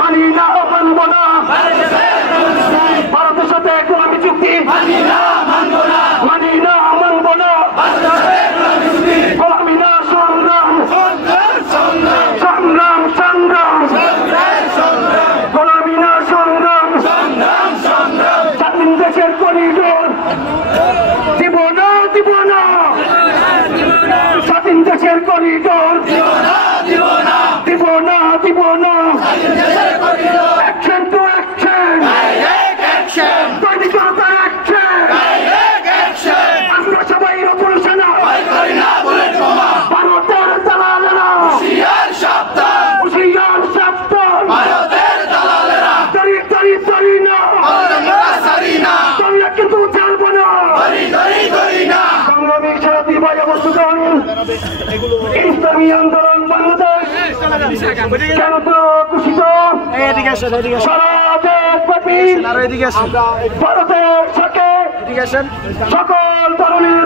মানি না, মানব না। ভারতের সাথে গোলামি চুক্তি মানি না, মানব না। গোলামি না, সংগ্রাম, গোলামি না, সংগ্রাম। স্বাধীন দেশের করিডোর দিব না, দিব না। স্বাধীন দেশের করিডোর দিব না, দিব না। অ্যাকশন টু অ্যাকশন, তৈরি করতে অ্যাকশন। আমরা সবাই রতুল সেনা, ভারতের দালালেরা হুঁশিয়ার সাবধান। তরি না, তোমরা কিন্তু ছাড়বো না। সংগ্রামী সাথী ভাই বন্ধুগণ, ইসলামী আন্দোলন বাংলাদেশ কেন তো ঘোষিত সারা দেশব্যাপী ভারতের সাথে সকল ধরনের